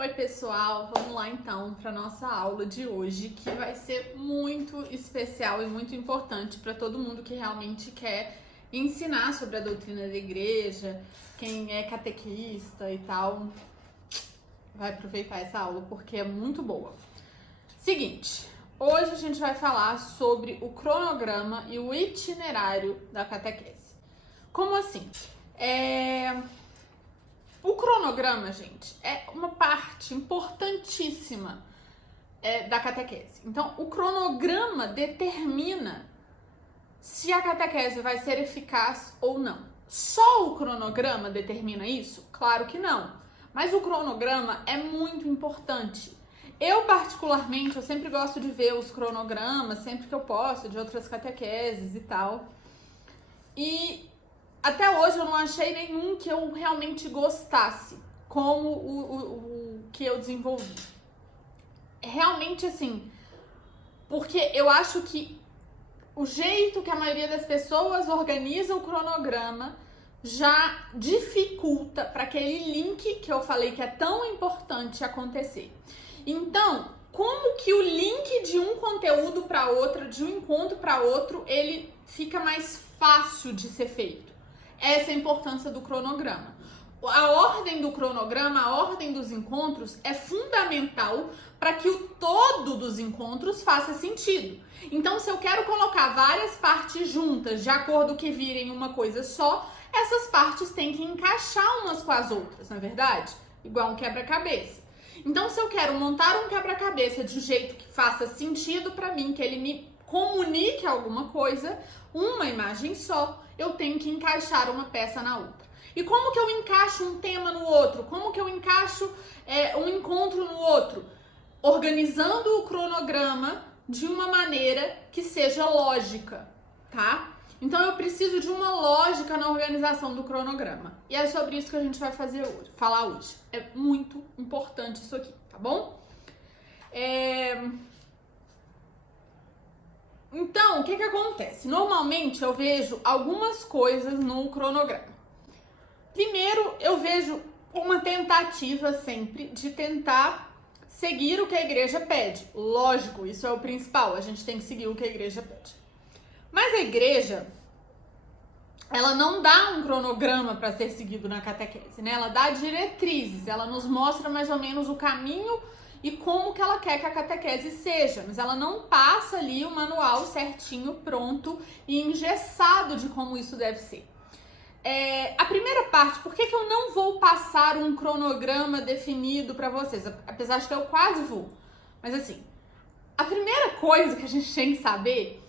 Oi pessoal, vamos lá então para nossa aula de hoje, que vai ser muito especial e muito importante para todo mundo que realmente quer ensinar sobre a doutrina da igreja, quem é catequista e tal, vai aproveitar essa aula porque é muito boa. Seguinte, hoje a gente vai falar sobre o cronograma e o itinerário da catequese. Como assim? O cronograma, gente, é uma parte importantíssima da catequese. Então, o cronograma determina se a catequese vai ser eficaz ou não. Só o cronograma determina isso? Claro que não. Mas o cronograma é muito importante. Eu, particularmente, eu sempre gosto de ver os cronogramas, sempre que eu posso, de outras catequeses e tal. E até hoje eu não achei nenhum que eu realmente gostasse, como o que eu desenvolvi. Realmente, assim, porque eu acho que o jeito que a maioria das pessoas organiza o cronograma já dificulta para aquele link que eu falei que é tão importante acontecer. Então, como que o link de um conteúdo para outro, de um encontro para outro, ele fica mais fácil de ser feito? Essa é a importância do cronograma. A ordem do cronograma, a ordem dos encontros é fundamental para que o todo dos encontros faça sentido. Então, se eu quero colocar várias partes juntas, de acordo que virem uma coisa só, essas partes têm que encaixar umas com as outras, não é verdade? Igual um quebra-cabeça. Então, se eu quero montar um quebra-cabeça de um jeito que faça sentido para mim, que ele me comunique alguma coisa, uma imagem só, eu tenho que encaixar uma peça na outra. E como que eu encaixo um tema no outro? Como que eu encaixo um encontro no outro? Organizando o cronograma de uma maneira que seja lógica, tá? Então eu preciso de uma lógica na organização do cronograma. E é sobre isso que a gente vai falar hoje. É muito importante isso aqui, tá bom? Então, o que acontece? Normalmente eu vejo algumas coisas no cronograma. Primeiro, eu vejo uma tentativa sempre de tentar seguir o que a igreja pede. Lógico, isso é o principal, a gente tem que seguir o que a igreja pede. Mas a igreja, ela não dá um cronograma para ser seguido na catequese, né? Ela dá diretrizes, ela nos mostra mais ou menos o caminho e como que ela quer que a catequese seja, mas ela não passa ali o manual certinho, pronto e engessado de como isso deve ser. A primeira parte, por que eu não vou passar um cronograma definido para vocês? Apesar de que eu quase vou. Mas assim, a primeira coisa que a gente tem que saber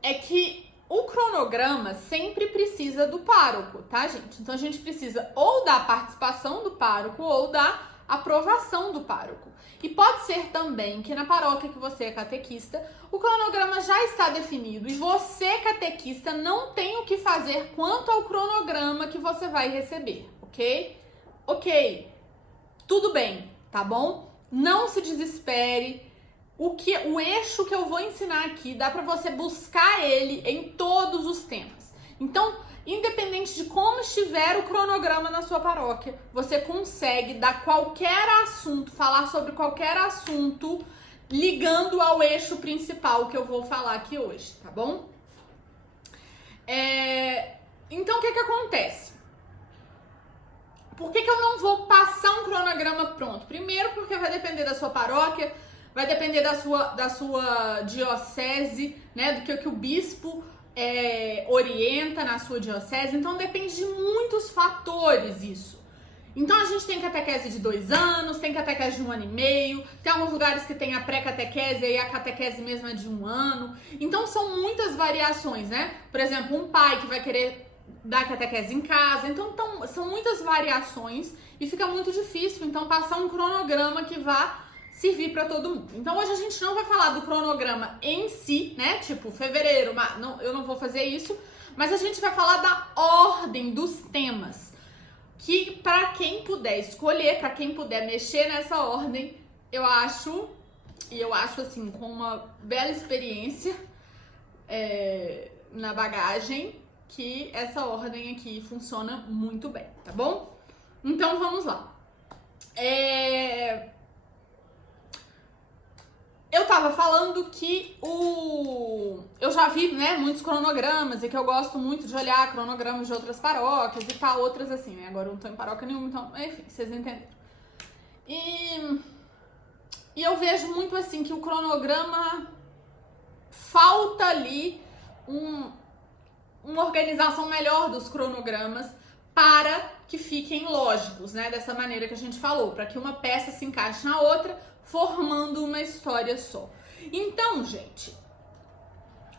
é que o cronograma sempre precisa do pároco, tá, gente? Então a gente precisa ou da participação do pároco ou da aprovação do pároco. E pode ser também que na paróquia que você é catequista, o cronograma já está definido e você, catequista, não tem o que fazer quanto ao cronograma que você vai receber, ok? Ok, tudo bem, tá bom? Não se desespere. O eixo que eu vou ensinar aqui, dá para você buscar ele em todos os temas. Então, independente de como estiver o cronograma na sua paróquia, você consegue dar qualquer assunto, falar sobre qualquer assunto, ligando ao eixo principal que eu vou falar aqui hoje, tá bom? Então, o que acontece? Por que eu não vou passar um cronograma pronto? Primeiro, porque vai depender da sua paróquia, vai depender da sua diocese, né? Do que o bispo orienta na sua diocese. Então depende de muitos fatores isso. Então a gente tem catequese de 2 anos, tem catequese de 1 ano e meio, tem alguns lugares que tem a pré-catequese e a catequese mesmo é de 1 ano. Então são muitas variações, né? Por exemplo, um pai que vai querer dar catequese em casa. Então são muitas variações e fica muito difícil, então, passar um cronograma que vá servir para todo mundo. Então hoje a gente não vai falar do cronograma em si, né? Tipo, fevereiro, eu não vou fazer isso, mas a gente vai falar da ordem dos temas, que para quem puder escolher, para quem puder mexer nessa ordem, eu acho assim, com uma bela experiência na bagagem, que essa ordem aqui funciona muito bem, tá bom? Então vamos lá. tava falando que eu já vi, né, muitos cronogramas e que eu gosto muito de olhar cronogramas de outras paróquias e tal, outras assim, né? Agora eu não tô em paróquia nenhuma, então, enfim, vocês entenderam. E eu vejo muito assim que o cronograma falta ali uma organização melhor dos cronogramas para que fiquem lógicos, né? Dessa maneira que a gente falou, para que uma peça se encaixe na outra, formando uma história só. Então, gente,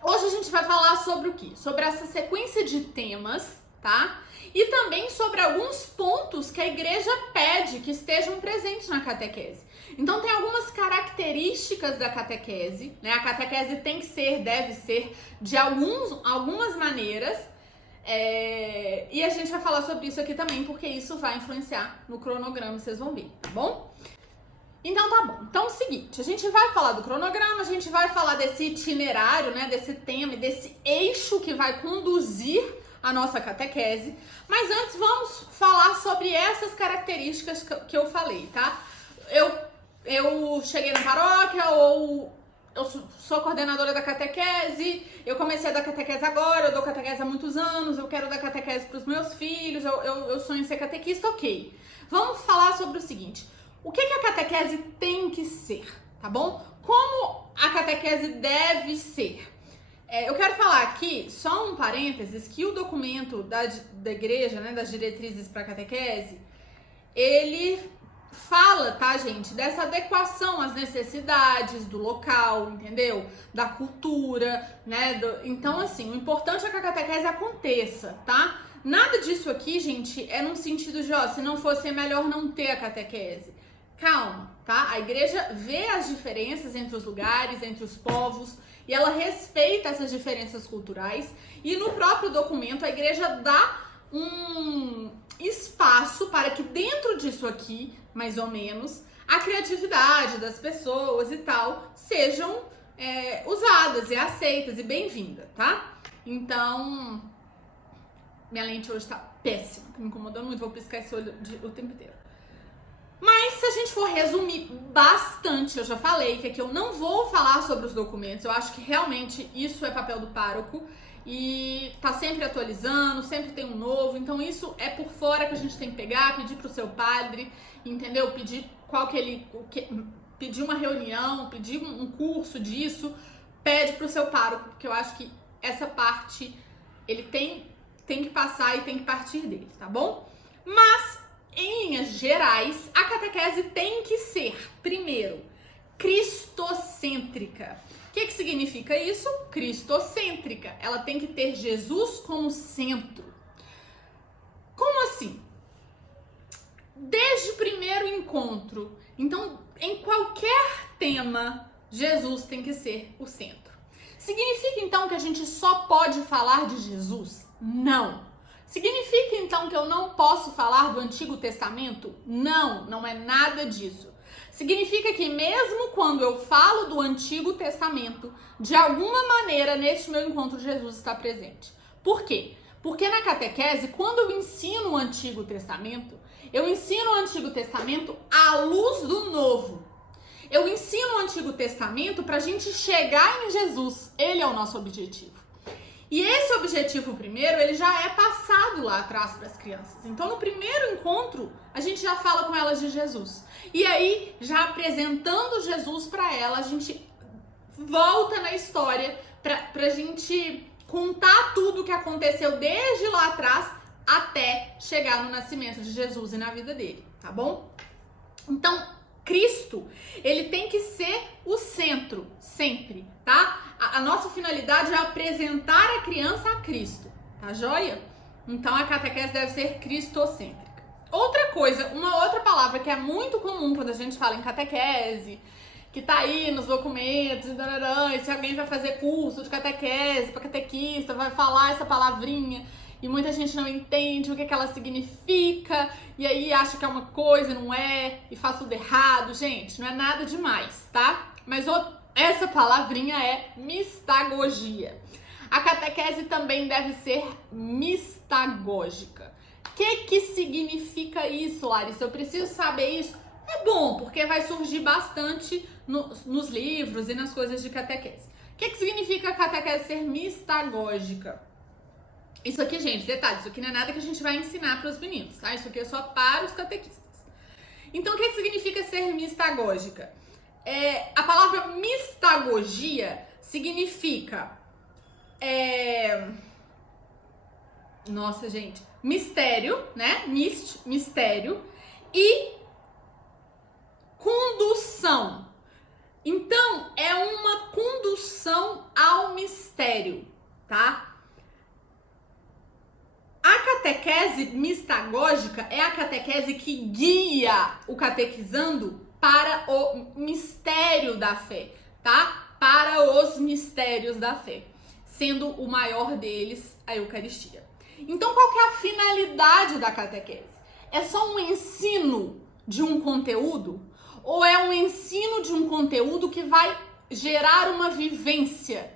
hoje a gente vai falar sobre o quê? Sobre essa sequência de temas, tá? E também sobre alguns pontos que a igreja pede que estejam presentes na catequese. Então tem algumas características da catequese, né? A catequese tem que ser, deve ser de algumas maneiras. E a gente vai falar sobre isso aqui também, porque isso vai influenciar no cronograma, vocês vão ver, tá bom? Então tá bom. Então é o seguinte, a gente vai falar do cronograma, a gente vai falar desse itinerário, né? Desse tema, desse eixo que vai conduzir a nossa catequese. Mas antes vamos falar sobre essas características que eu falei, tá? Eu cheguei na paróquia, ou eu sou coordenadora da catequese, eu comecei a dar catequese agora, eu dou catequese há muitos anos, eu quero dar catequese para os meus filhos, eu sonho em ser catequista, ok. Vamos falar sobre o seguinte, o que a catequese tem que ser, tá bom? Como a catequese deve ser? Eu quero falar aqui, só um parênteses, que o documento da igreja, né, das diretrizes para catequese, ele fala, tá, gente, dessa adequação às necessidades do local, entendeu? Da cultura, né? Então, assim, o importante é que a catequese aconteça, tá? Nada disso aqui, gente, é num sentido de, se não fosse é melhor não ter a catequese. Calma, tá? A igreja vê as diferenças entre os lugares, entre os povos, e ela respeita essas diferenças culturais. E no próprio documento, a igreja dá um espaço para que dentro disso aqui, mais ou menos, a criatividade das pessoas e tal sejam usadas e aceitas e bem-vinda, tá? Então, minha lente hoje tá péssima, tá me incomodando muito, vou piscar esse olho o tempo inteiro. Mas se a gente for resumir bastante, eu já falei que aqui eu não vou falar sobre os documentos, eu acho que realmente isso é papel do pároco e tá sempre atualizando, sempre tem um novo, então isso é por fora que a gente tem que pegar, pedir pro seu padre, entendeu? Pedir pedir uma reunião, pedir um curso disso, pede pro seu pároco, porque eu acho que essa parte ele tem que passar e tem que partir dele, tá bom? Mas em linhas gerais, a catequese tem que ser, primeiro, cristocêntrica. O que significa isso? Cristocêntrica. Ela tem que ter Jesus como centro. Como assim? Desde o primeiro encontro. Então, em qualquer tema, Jesus tem que ser o centro. Significa, então, que a gente só pode falar de Jesus? Não. Significa, então, que eu não posso falar do Antigo Testamento? Não, não é nada disso. Significa que mesmo quando eu falo do Antigo Testamento, de alguma maneira, neste meu encontro, Jesus está presente. Por quê? Porque na catequese, quando eu ensino o Antigo Testamento, eu ensino o Antigo Testamento à luz do Novo. Eu ensino o Antigo Testamento para a gente chegar em Jesus. Ele é o nosso objetivo. E esse objetivo primeiro, ele já é passado lá atrás para as crianças. Então, no primeiro encontro, a gente já fala com elas de Jesus. E aí, já apresentando Jesus para ela, a gente volta na história para a gente contar tudo o que aconteceu desde lá atrás até chegar no nascimento de Jesus e na vida dele, tá bom? Então, Cristo, ele tem que ser o centro, sempre, tá? A nossa finalidade é apresentar a criança a Cristo, tá joia? Então a catequese deve ser cristocêntrica. Outra coisa, uma outra palavra que é muito comum quando a gente fala em catequese, que tá aí nos documentos, e se alguém vai fazer curso de catequese para catequista, vai falar essa palavrinha, e muita gente não entende o que ela significa, e aí acha que é uma coisa, não é, e faz tudo errado. Gente, não é nada demais, tá? Mas essa palavrinha é mistagogia. A catequese também deve ser mistagógica. O que significa isso, Larissa? Eu preciso saber isso. É bom, porque porque vai surgir bastante nos livros e nas coisas de catequese. O que significa a catequese ser mistagógica? Isso aqui, gente, detalhe, isso aqui não é nada que a gente vai ensinar para os meninos, tá? Isso aqui é só para os catequistas. Então, o que significa ser mistagógica? A palavra mistagogia significa... Nossa, gente. Mistério, né? Mistério e condução. Então, é uma condução ao mistério, tá? A catequese mistagógica é a catequese que guia o catequizando para o mistério da fé, tá? Para os mistérios da fé, sendo o maior deles a Eucaristia. Então, qual que é a finalidade da catequese? É só um ensino de um conteúdo? Ou é um ensino de um conteúdo que vai gerar uma vivência?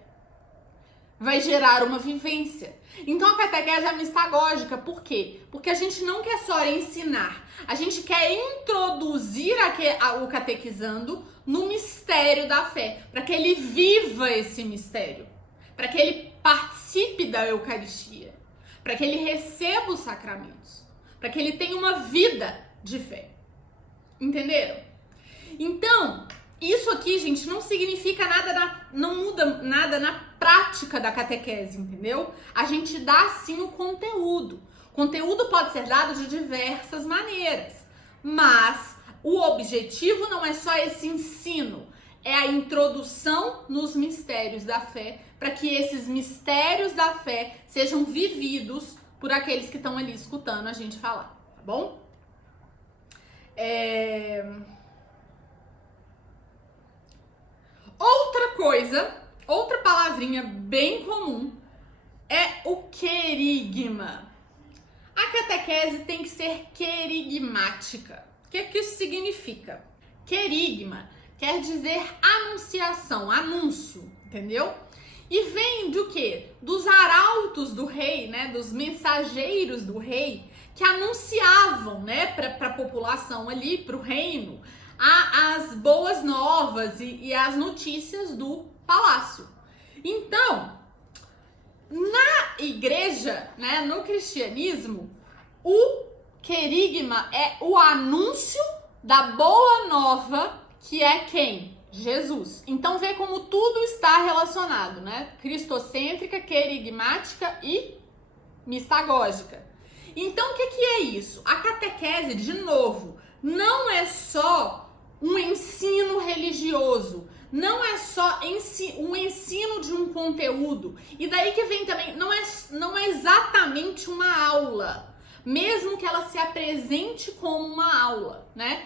Vai gerar uma vivência. Então, a catequese é mistagógica. Por quê? Porque a gente não quer só ensinar. A gente quer introduzir o catequizando no mistério da fé, para que ele viva esse mistério, para que ele participe da Eucaristia, para que ele receba os sacramentos, para que ele tenha uma vida de fé. Entenderam? Então, isso aqui, gente, não significa nada, não muda nada na prática da catequese, entendeu? A gente dá sim o conteúdo. O conteúdo pode ser dado de diversas maneiras, mas o objetivo não é só esse ensino, é a introdução nos mistérios da fé, para que esses mistérios da fé sejam vividos por aqueles que estão ali escutando a gente falar, tá bom? Outra coisa, outra palavrinha bem comum é o querigma. A catequese tem que ser querigmática. O que isso significa? Querigma quer dizer anunciação, anúncio, entendeu? E vem do quê? Dos arautos do rei, né? Dos mensageiros do rei que anunciavam, né, para a população ali, para o reino, as boas novas e as notícias do palácio. Então, na igreja, né, no cristianismo, o querigma é o anúncio da boa nova, que é quem? Jesus. Então, vê como tudo está relacionado, né? Cristocêntrica, querigmática e mistagógica. Então, o que é isso? A catequese, de novo, não é só um ensino religioso, não é só um ensino de um conteúdo. E daí que vem também, não é exatamente uma aula, mesmo que ela se apresente como uma aula, né?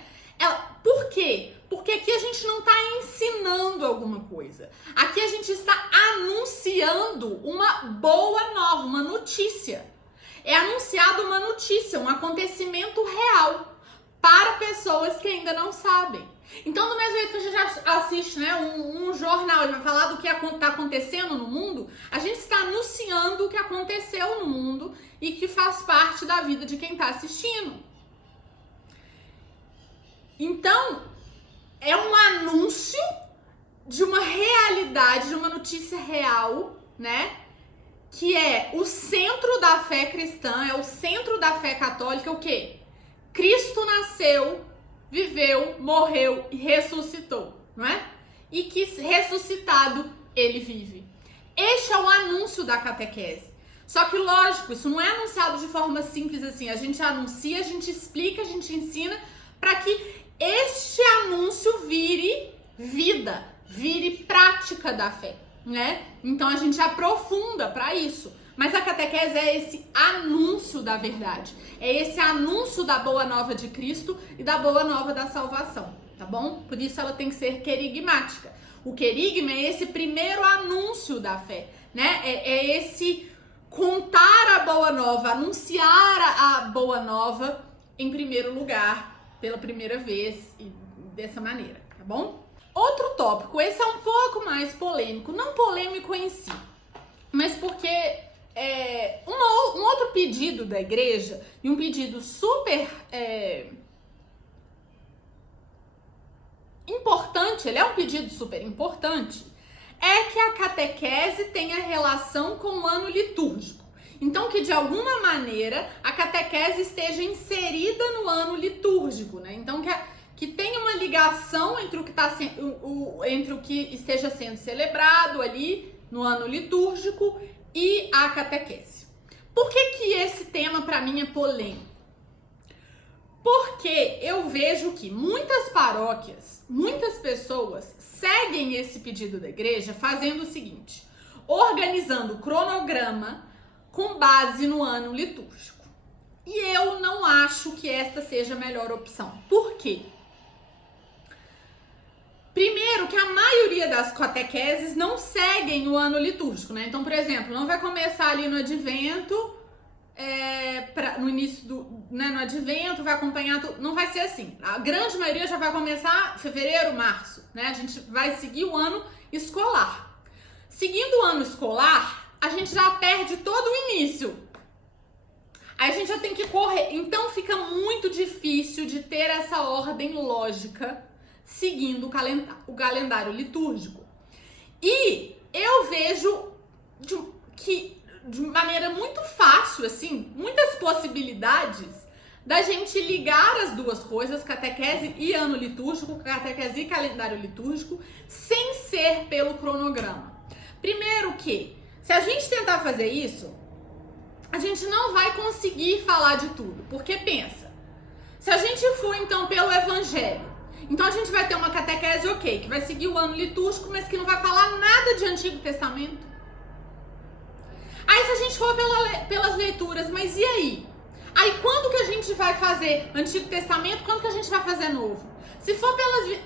Por quê? Porque aqui a gente não está ensinando alguma coisa. Aqui a gente está anunciando uma boa nova, uma notícia. É anunciado uma notícia, um acontecimento real para pessoas que ainda não sabem. Então, do mesmo jeito que a gente assiste, né, um jornal, ele vai falar do que está acontecendo no mundo, a gente está anunciando o que aconteceu no mundo e que faz parte da vida de quem está assistindo. Então, é um anúncio de uma realidade, de uma notícia real, né? Que é o centro da fé cristã, é o centro da fé católica, o quê? Cristo nasceu, viveu, morreu e ressuscitou, não é? E que ressuscitado ele vive. Este é o anúncio da catequese. Só que, lógico, isso não é anunciado de forma simples assim. A gente anuncia, a gente explica, a gente ensina para que este anúncio vire vida, vire prática da fé, né? Então a gente aprofunda para isso. Mas a catequese é esse anúncio da verdade, é esse anúncio da boa nova de Cristo e da boa nova da salvação, tá bom? Por isso ela tem que ser querigmática. O querigma é esse primeiro anúncio da fé, né? É esse contar a boa nova, anunciar a boa nova em primeiro lugar, pela primeira vez e dessa maneira, tá bom? Outro tópico, esse é um pouco mais polêmico, não polêmico em si, mas porque um outro pedido da igreja, e um pedido super importante, ele é um pedido super importante, é que a catequese tenha relação com o ano litúrgico. Então, que de alguma maneira a catequese esteja inserida no ano litúrgico, né? Então, que tenha uma ligação entre entre o que esteja sendo celebrado ali no ano litúrgico e a catequese. Por que esse tema para mim é polêmico? Porque eu vejo que muitas paróquias, muitas pessoas seguem esse pedido da igreja fazendo o seguinte: organizando o cronograma com base no ano litúrgico. E eu não acho que esta seja a melhor opção. Por quê? Primeiro, que a maioria das catequeses não seguem o ano litúrgico, né? Então, por exemplo, não vai começar ali no advento, no início no advento, vai acompanhar tudo. Não vai ser assim. A grande maioria já vai começar fevereiro, março, né? A gente vai seguir o ano escolar. Seguindo o ano escolar, a gente já perde todo o início. Aí a gente já tem que correr. Então fica muito difícil de ter essa ordem lógica seguindo o calendário litúrgico. E eu vejo que de maneira muito fácil, assim, muitas possibilidades da gente ligar as duas coisas, catequese e ano litúrgico, catequese e calendário litúrgico, sem ser pelo cronograma. Primeiro que, se a gente tentar fazer isso, a gente não vai conseguir falar de tudo. Porque pensa, se a gente for então pelo evangelho, então a gente vai ter uma catequese que vai seguir o ano litúrgico, mas que não vai falar nada de Antigo Testamento. Aí se a gente for pelas leituras, mas e aí? Aí quando que a gente vai fazer Antigo Testamento, quando que a gente vai fazer Novo? Se for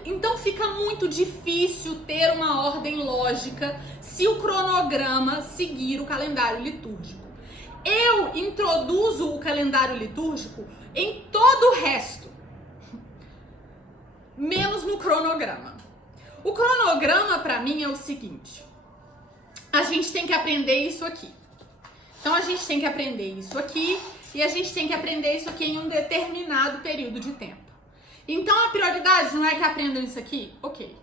então fica muito difícil ter uma ordem lógica se o cronograma seguir o calendário litúrgico. Eu introduzo o calendário litúrgico em todo o resto, menos no cronograma. O cronograma, para mim, é o seguinte: a gente tem que aprender isso aqui. Então, a gente tem que aprender isso aqui e a gente tem que aprender isso aqui em um determinado período de tempo. Então, a prioridade não é que aprendam isso aqui? Ok.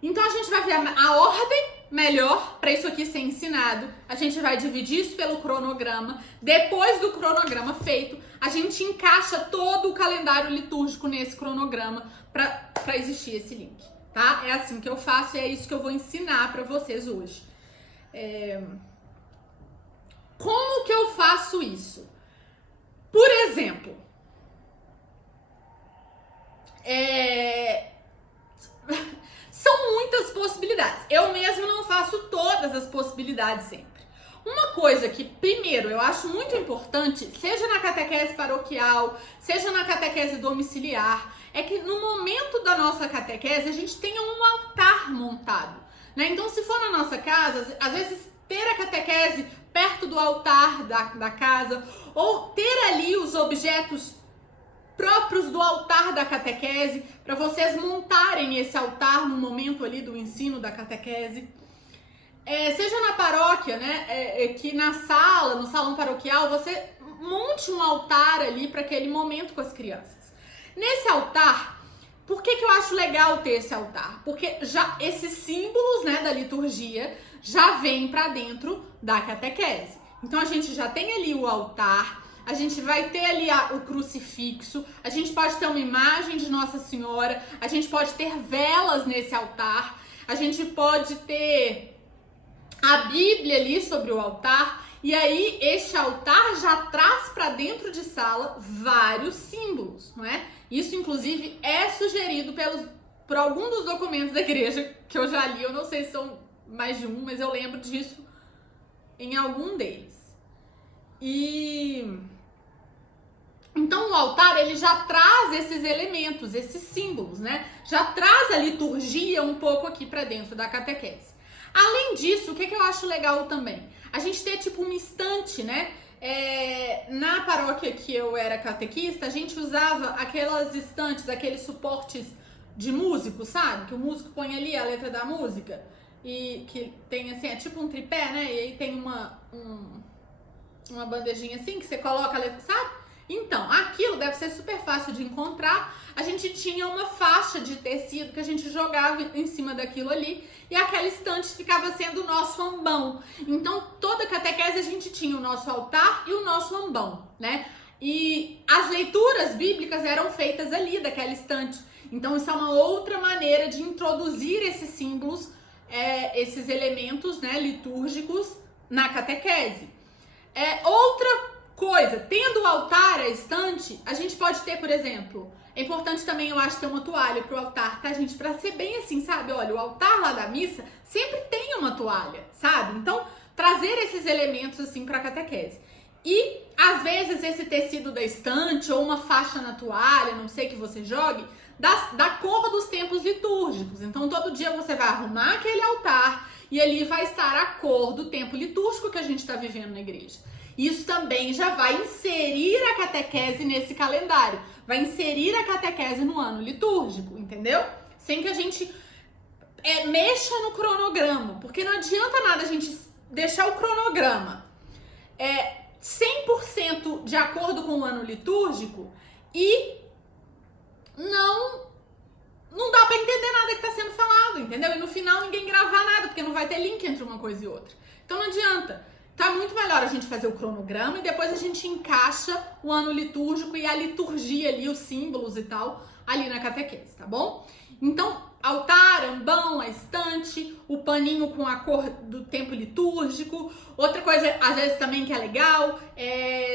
Então, a gente vai ver a ordem melhor para isso aqui ser ensinado. A gente vai dividir isso pelo cronograma. Depois do cronograma feito, a gente encaixa todo o calendário litúrgico nesse cronograma para existir esse link, tá? É assim que eu faço e é isso que eu vou ensinar para vocês hoje. Como que eu faço isso? Por exemplo, são muitas possibilidades. Eu mesmo não faço todas as possibilidades sempre. Uma coisa que, primeiro, eu acho muito importante, seja na catequese paroquial, seja na catequese domiciliar, é que no momento da nossa catequese a gente tenha um altar montado, né? Então, se for na nossa casa, às vezes ter a catequese perto do altar da casa, ou ter ali os objetos próprios do altar da catequese, para vocês montarem esse altar no momento ali do ensino da catequese. Seja na paróquia, né, que na sala, no salão paroquial, você monte um altar ali para aquele momento com as crianças. Nesse altar, por que eu acho legal ter esse altar? Porque já esses símbolos, né, da liturgia já vêm para dentro da catequese. Então a gente já tem ali o altar, a gente vai ter ali o crucifixo, a gente pode ter uma imagem de Nossa Senhora, a gente pode ter velas nesse altar, a gente pode ter a Bíblia ali sobre o altar, e aí este altar já traz para dentro de sala vários símbolos, não é? Isso, inclusive, é sugerido por algum dos documentos da igreja que eu já li, eu não sei se são mais de um, mas eu lembro disso em algum deles. Então o altar, ele já traz esses elementos, esses símbolos, né? Já traz a liturgia um pouco aqui para dentro da catequese. Além disso, o que eu acho legal também? A gente ter tipo uma estante, né? Na paróquia que eu era catequista, a gente usava aquelas estantes, aqueles suportes de músico, sabe? Que o músico põe ali a letra da música e que tem assim, é tipo um tripé, né? E aí tem uma bandejinha assim que você coloca a letra, sabe? Então, aquilo deve ser super fácil de encontrar. A gente tinha uma faixa de tecido que a gente jogava em cima daquilo ali e aquela estante ficava sendo o nosso ambão. Então, toda catequese a gente tinha o nosso altar e o nosso ambão, né? E as leituras bíblicas eram feitas ali, daquela estante. Então, isso é uma outra maneira de introduzir esses símbolos, esses elementos, né, litúrgicos na catequese. Outra coisa, tendo o altar, a estante, a gente pode ter, por exemplo, é importante também, eu acho, ter uma toalha pro altar, tá, gente? Pra ser bem assim, sabe? Olha, o altar lá da missa sempre tem uma toalha, sabe? Então, trazer esses elementos, assim, pra catequese. E, às vezes, esse tecido da estante ou uma faixa na toalha, não sei que você jogue, da cor dos tempos litúrgicos. Então, todo dia você vai arrumar aquele altar e ali vai estar a cor do tempo litúrgico que a gente está vivendo na igreja. Isso também já vai inserir a catequese nesse calendário. Vai inserir a catequese no ano litúrgico, entendeu? Sem que a gente mexa no cronograma. Porque não adianta nada a gente deixar o cronograma 100% de acordo com o ano litúrgico e não dá pra entender nada que tá sendo falado, entendeu? E no final ninguém gravar nada, porque não vai ter link entre uma coisa e outra. Então não adianta. Tá muito melhor a gente fazer o cronograma e depois a gente encaixa o ano litúrgico e a liturgia ali, os símbolos e tal, ali na catequese, tá bom? Então, altar, ambão, a estante, o paninho com a cor do tempo litúrgico. Outra coisa, às vezes, também que é legal,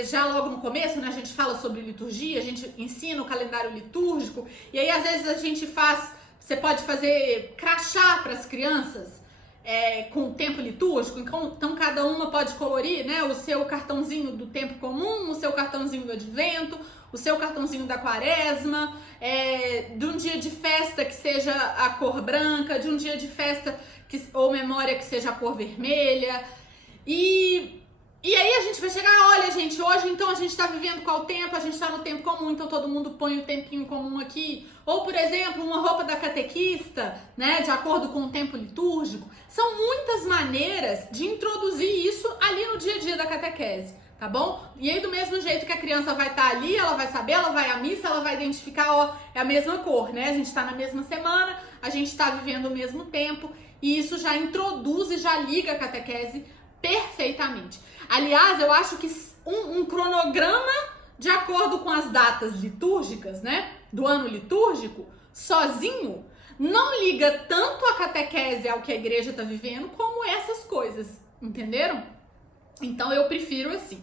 já logo no começo, né, a gente fala sobre liturgia, a gente ensina o calendário litúrgico, e aí, às vezes, a gente você pode fazer crachá para as crianças, com o tempo litúrgico, então cada uma pode colorir, né, o seu cartãozinho do tempo comum, o seu cartãozinho do advento, o seu cartãozinho da quaresma, de um dia de festa que seja a cor branca, de um dia de festa ou memória que seja a cor vermelha, e aí a gente vai chegar, olha gente, hoje então a gente tá vivendo qual tempo? A gente tá no tempo comum, então todo mundo põe o tempinho comum aqui. Ou, por exemplo, uma roupa da catequista, né, de acordo com o tempo litúrgico. São muitas maneiras de introduzir isso ali no dia a dia da catequese, tá bom? E aí do mesmo jeito que a criança vai estar ali, ela vai saber, ela vai à missa, ela vai identificar, ó, é a mesma cor, né? A gente tá na mesma semana, a gente tá vivendo o mesmo tempo, e isso já introduz e já liga a catequese perfeitamente. Aliás, eu acho que um cronograma de acordo com as datas litúrgicas, né, do ano litúrgico, sozinho, não liga tanto a catequese ao que a igreja está vivendo como essas coisas, entenderam? Então eu prefiro assim.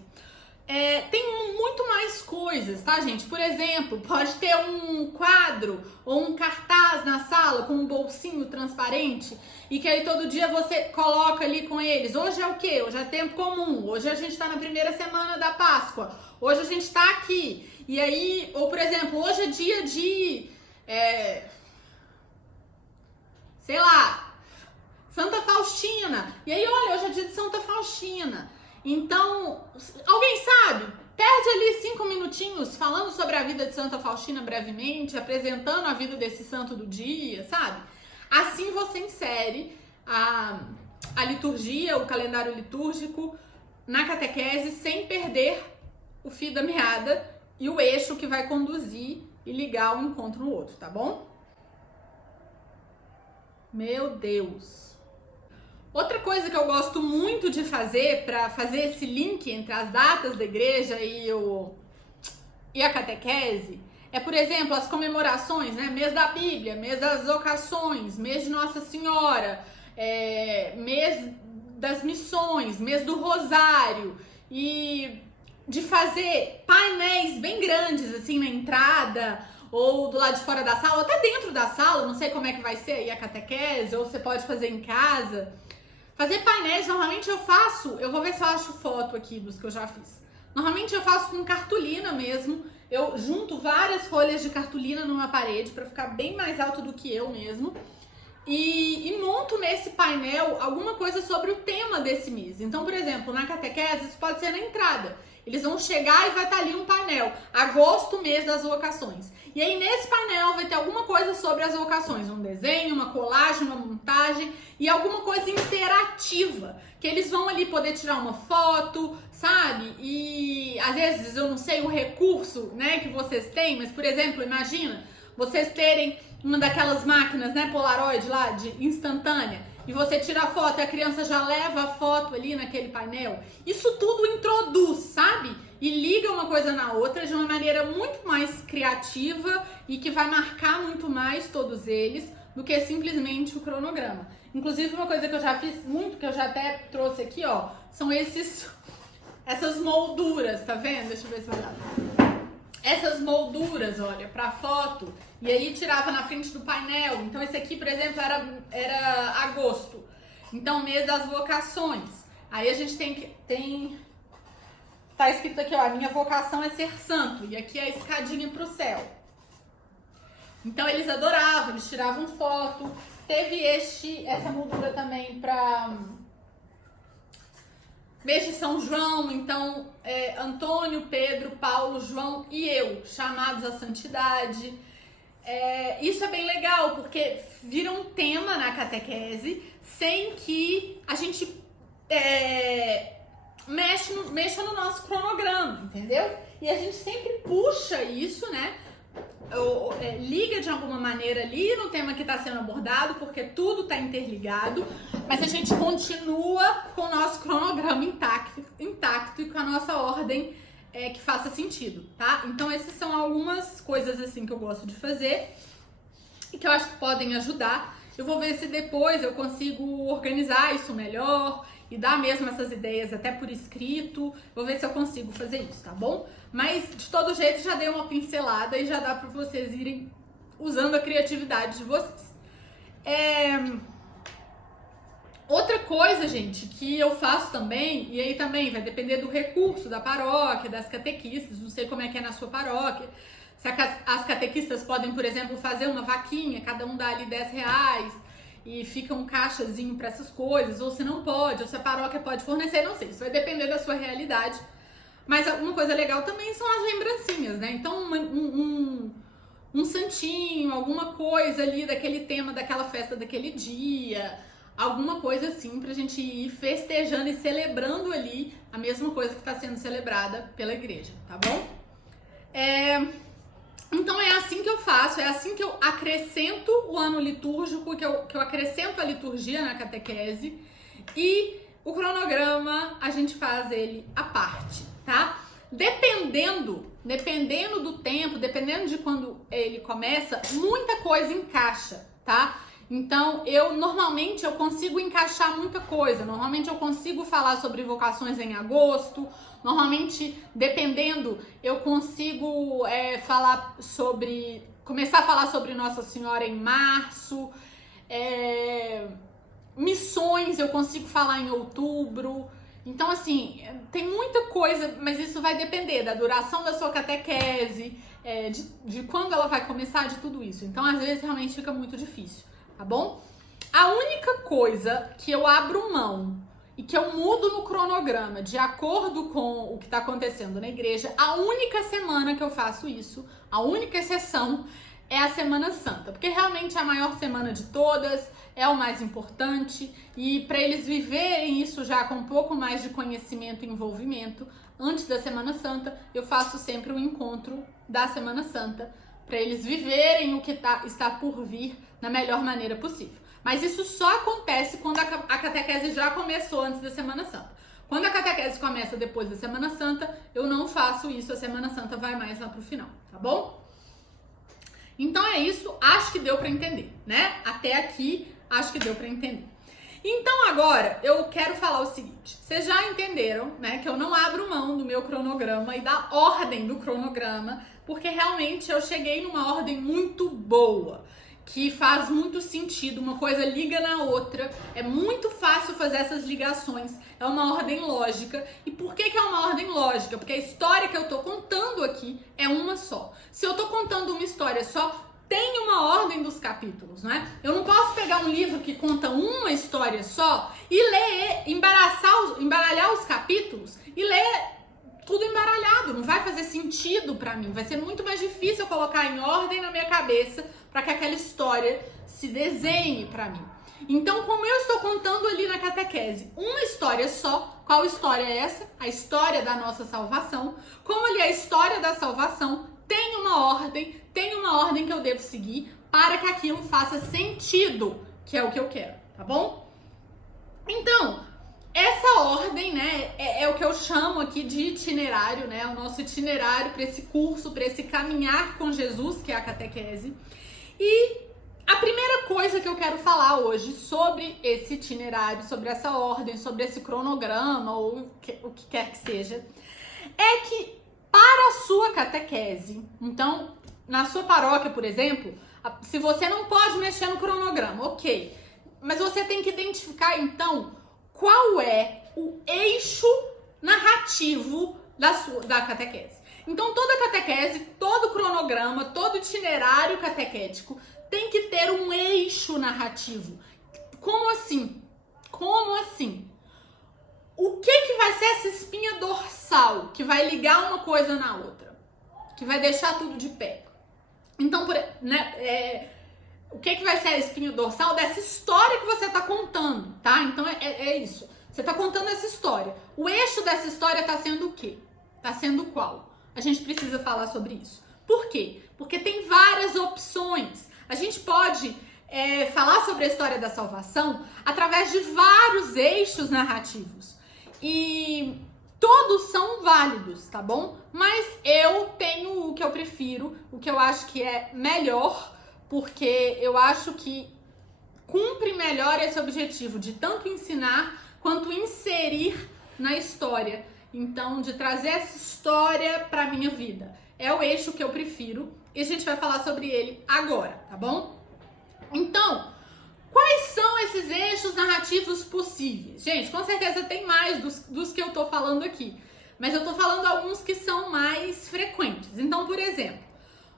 Tem muito mais coisas, tá, gente? Por exemplo, pode ter um quadro ou um cartaz na sala com um bolsinho transparente e que aí todo dia você coloca ali com eles. Hoje é o quê? Hoje é tempo comum. Hoje a gente tá na primeira semana da Páscoa. Hoje a gente tá aqui. E aí, ou por exemplo, hoje é dia de... sei lá, Santa Faustina. E aí, olha, hoje é dia de Santa Faustina. Então, alguém sabe? Perde ali 5 minutinhos falando sobre a vida de Santa Faustina brevemente, apresentando a vida desse santo do dia, sabe? Assim você insere a liturgia, o calendário litúrgico na catequese sem perder o fio da meada e o eixo que vai conduzir e ligar um encontro no outro, tá bom? Meu Deus! Outra coisa que eu gosto muito de fazer para fazer esse link entre as datas da igreja e a catequese é, por exemplo, as comemorações, né? Mês da Bíblia, mês das vocações, mês de Nossa Senhora, mês das missões, mês do Rosário, e de fazer painéis bem grandes assim na entrada ou do lado de fora da sala, ou até dentro da sala, não sei como é que vai ser aí a catequese, ou você pode fazer em casa. Fazer painéis, normalmente eu vou ver se eu acho foto aqui dos que eu já fiz. Normalmente eu faço com cartolina mesmo, eu junto várias folhas de cartolina numa parede para ficar bem mais alto do que eu mesmo. E monto nesse painel alguma coisa sobre o tema desse mês. Então, por exemplo, na catequese, isso pode ser na entrada. Eles vão chegar e vai estar ali um painel, agosto, mês das vocações. E aí nesse painel vai ter alguma coisa sobre as vocações, um desenho, uma colagem, uma montagem e alguma coisa interativa, que eles vão ali poder tirar uma foto, sabe? E às vezes eu não sei o recurso, né, que vocês têm, mas por exemplo, imagina vocês terem uma daquelas máquinas, né, Polaroid lá, de instantânea, e você tira a foto e a criança já leva a foto ali naquele painel. Isso tudo introduz, sabe? E liga uma coisa na outra de uma maneira muito mais criativa e que vai marcar muito mais todos eles do que simplesmente o cronograma. Inclusive, uma coisa que eu já fiz muito, que eu já até trouxe aqui, ó, são essas molduras, tá vendo? Deixa eu ver se vai dar. Essas molduras, olha, pra foto, e aí tirava na frente do painel. Então esse aqui, por exemplo, era agosto, então mês das vocações. Aí a gente tá escrito aqui, ó, a minha vocação é ser santo, e aqui é a escadinha pro céu. Então eles adoravam, eles tiravam foto. Teve essa moldura também pra mês de São João, então Antônio, Pedro, Paulo, João e eu, chamados à santidade. Isso é bem legal, porque vira um tema na catequese, sem que a gente mexa no nosso cronograma, entendeu? E a gente sempre puxa isso, né? Liga de alguma maneira ali no tema que está sendo abordado, porque tudo está interligado, mas a gente continua com o nosso cronograma intacto e com a nossa ordem que faça sentido, tá? Então essas são algumas coisas assim que eu gosto de fazer e que eu acho que podem ajudar. Eu vou ver se depois eu consigo organizar isso melhor e dar mesmo essas ideias até por escrito. Vou ver se eu consigo fazer isso, tá bom? Mas de todo jeito já dei uma pincelada e já dá pra vocês irem usando a criatividade de vocês. Outra coisa, gente, que eu faço também, e aí também vai depender do recurso da paróquia, das catequistas, não sei como é que é na sua paróquia. Se as catequistas podem, por exemplo, fazer uma vaquinha, cada um dá ali R$10 e fica um caixazinho para essas coisas, ou se não pode, ou se a paróquia pode fornecer, não sei, isso vai depender da sua realidade. Mas uma coisa legal também são as lembrancinhas, né? Então um santinho, alguma coisa ali daquele tema, daquela festa daquele dia, alguma coisa assim pra gente ir festejando e celebrando ali a mesma coisa que está sendo celebrada pela igreja, tá bom? Então é assim que eu faço, é assim que eu acrescento o ano litúrgico, que eu acrescento a liturgia na catequese, e o cronograma a gente faz ele à parte, tá? Dependendo do tempo, dependendo de quando ele começa, muita coisa encaixa, tá? Então, normalmente eu consigo encaixar muita coisa. Normalmente eu consigo falar sobre vocações em agosto. Normalmente, dependendo, eu consigo começar a falar sobre Nossa Senhora em março. Missões eu consigo falar em outubro. Então, assim, tem muita coisa, mas isso vai depender da duração da sua catequese, de quando ela vai começar, de tudo isso. Então, às vezes, realmente fica muito difícil. Tá bom? A única coisa que eu abro mão e que eu mudo no cronograma de acordo com o que está acontecendo na igreja, a única semana que eu faço isso, a única exceção é a Semana Santa, porque realmente é a maior semana de todas, é o mais importante, e para eles viverem isso já com um pouco mais de conhecimento e envolvimento, antes da Semana Santa, eu faço sempre um encontro da Semana Santa, para eles viverem o que está por vir da melhor maneira possível. Mas isso só acontece quando a catequese já começou antes da Semana Santa. Quando a catequese começa depois da Semana Santa, eu não faço isso, a Semana Santa vai mais lá pro final, tá bom? Então é isso, acho que deu para entender, né? Até aqui, acho que deu para entender. Então agora, eu quero falar o seguinte, vocês já entenderam, né, que eu não abro mão do meu cronograma e da ordem do cronograma, porque realmente eu cheguei numa ordem muito boa, que faz muito sentido, uma coisa liga na outra, é muito fácil fazer essas ligações, é uma ordem lógica. E por que é uma ordem lógica? Porque a história que eu tô contando aqui é uma só. Se eu tô contando uma história só, tem uma ordem dos capítulos, né? Eu não posso pegar um livro que conta uma história só e ler, embaralhar os capítulos e ler tudo embaralhado, não vai fazer sentido pra mim. Vai ser muito mais difícil eu colocar em ordem na minha cabeça pra que aquela história se desenhe pra mim. Então, como eu estou contando ali na catequese uma história só, qual história é essa? A história da nossa salvação. Como ali a história da salvação tem uma ordem que eu devo seguir para que aquilo faça sentido, que é o que eu quero, tá bom? Então, essa ordem, né, é o que eu chamo aqui de itinerário, né, o nosso itinerário para esse curso, para esse caminhar com Jesus, que é a catequese. E a primeira coisa que eu quero falar hoje sobre esse itinerário, sobre essa ordem, sobre esse cronograma ou o que quer que seja, é que para a sua catequese, então, na sua paróquia, por exemplo, se você não pode mexer no cronograma, ok, mas você tem que identificar, qual é o eixo narrativo da catequese. Então, toda catequese, todo cronograma, todo itinerário catequético tem que ter um eixo narrativo. Como assim? O que vai ser essa espinha dorsal que vai ligar uma coisa na outra? Que vai deixar tudo de pé? Então, o que vai ser a espinha dorsal dessa história que você está contando, tá? Então, é isso. Você está contando essa história. O eixo dessa história está sendo o quê? Está sendo qual? A gente precisa falar sobre isso. Por quê? Porque tem várias opções. A gente pode falar sobre a história da salvação através de vários eixos narrativos. E todos são válidos, tá bom? Mas eu tenho o que eu prefiro, o que eu acho que é melhor, porque eu acho que cumpre melhor esse objetivo de tanto ensinar quanto inserir na história. Então, de trazer essa história pra minha vida. É o eixo que eu prefiro e a gente vai falar sobre ele agora, tá bom? Então, quais são esses eixos narrativos possíveis? Gente, com certeza tem mais dos que eu tô falando aqui, mas eu tô falando alguns que são mais frequentes. Então, por exemplo,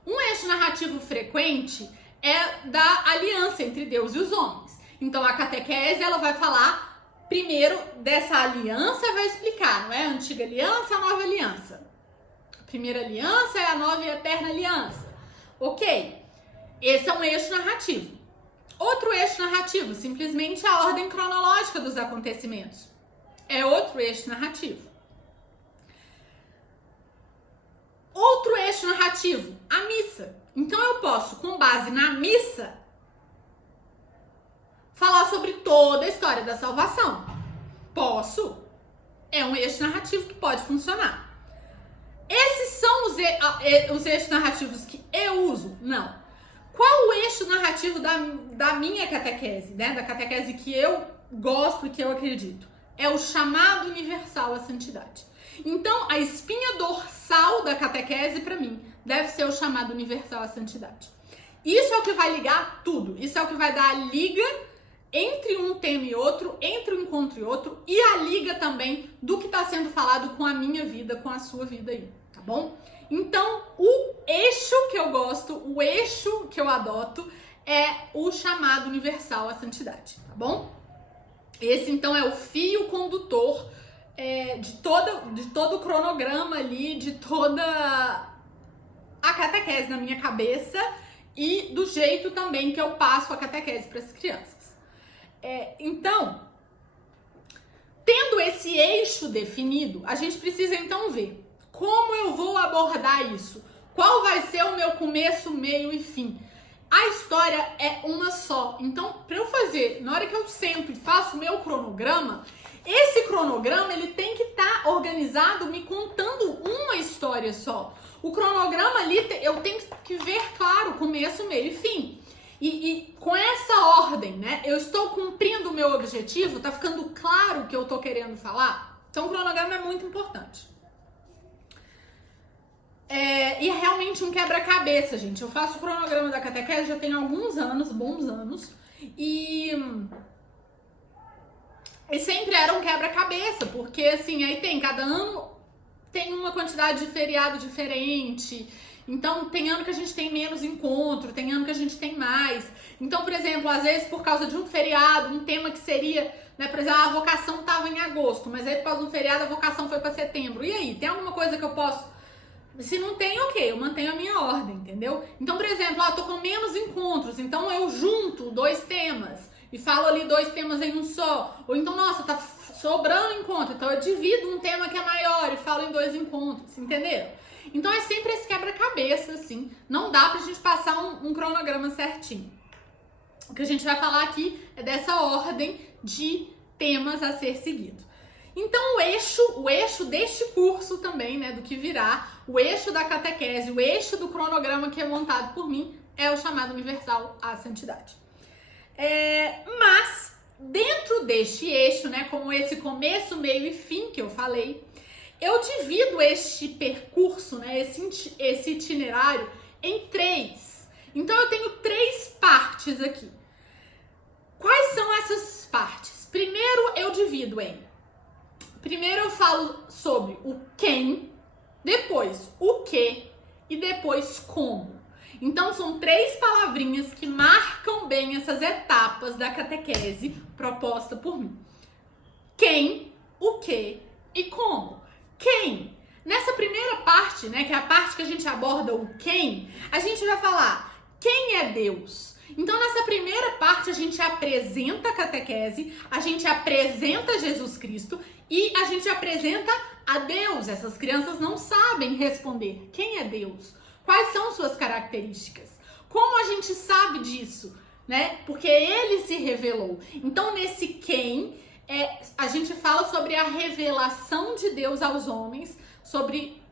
um eixo narrativo frequente é da aliança entre Deus e os homens. Então, a catequese, ela vai falar primeiro dessa aliança, vai explicar, não é? A antiga aliança, a nova aliança. A primeira aliança é a nova e eterna aliança. Ok, esse é um eixo narrativo. Outro eixo narrativo, simplesmente a ordem cronológica dos acontecimentos. É outro eixo narrativo. Outro eixo narrativo, a missa. Então eu posso, com base na missa, falar sobre toda a história da salvação. Posso. É um eixo narrativo que pode funcionar. Esses são os eixos narrativos que eu uso? Não. Qual o eixo narrativo da minha catequese, né? Da catequese que eu gosto e que eu acredito? É o chamado universal à santidade. Então, a espinha dorsal da catequese, para mim, deve ser o chamado universal à santidade. Isso é o que vai ligar tudo. Isso é o que vai dar a liga entre um tema e outro, entre um encontro e outro, e a liga também do que está sendo falado com a minha vida, com a sua vida aí, tá bom? Então, o eixo que eu gosto, o eixo que eu adoto é o chamado universal à santidade, tá bom? Esse, então, é o fio condutor de todo o cronograma ali, de toda a catequese na minha cabeça e do jeito também que eu passo a catequese para as crianças. Então, tendo esse eixo definido, a gente precisa então ver como eu vou abordar isso, qual vai ser o meu começo, meio e fim. A história é uma só, então para eu fazer, na hora que eu sento e faço o meu cronograma, esse cronograma ele tem que estar organizado me contando uma história só. O cronograma ali eu tenho que ver claro, começo, meio e fim. E com essa ordem, né, eu estou cumprindo o meu objetivo, tá ficando claro o que eu tô querendo falar? Então o cronograma é muito importante. E é realmente um quebra-cabeça, gente. Eu faço o cronograma da catequese já tem alguns anos, bons anos, e sempre era um quebra-cabeça, porque assim, aí cada ano tem uma quantidade de feriado diferente, Então, tem ano que a gente tem menos encontro, tem ano que a gente tem mais. Então, por exemplo, às vezes por causa de um feriado, um tema que seria, né, por exemplo, a vocação estava em agosto, mas aí por causa de um feriado a vocação foi para setembro. E aí, tem alguma coisa que eu posso... Se não tem, ok, eu mantenho a minha ordem, entendeu? Então, por exemplo, tô com menos encontros, então eu junto 2 temas e falo ali 2 temas em um só. Ou então, nossa, tá sobrando encontro, então eu divido um tema que é maior e falo em 2 encontros, entenderam? Então é sempre esse quebra-cabeça, assim, não dá pra gente passar um cronograma certinho. O que a gente vai falar aqui é dessa ordem de temas a ser seguido. Então o eixo deste curso também, né, do que virá, o eixo da catequese, o eixo do cronograma que é montado por mim é o chamado universal à santidade. Mas dentro deste eixo, né, como esse começo, meio e fim que eu falei, eu divido este percurso, né, esse itinerário em 3. Então eu tenho 3 partes aqui. Quais são essas partes? Primeiro eu falo sobre o quem, depois o que e depois como. Então são 3 palavrinhas que marcam bem essas etapas da catequese proposta por mim. Quem, o que e como. Quem? Nessa primeira parte, né, que é a parte que a gente aborda o quem, a gente vai falar quem é Deus. Então, nessa primeira parte, a gente apresenta a catequese, a gente apresenta Jesus Cristo e a gente apresenta a Deus. Essas crianças não sabem responder quem é Deus, quais são suas características, como a gente sabe disso, né? Porque ele se revelou. Então, nesse quem, a gente fala sobre a revelação de Deus aos homens, sobre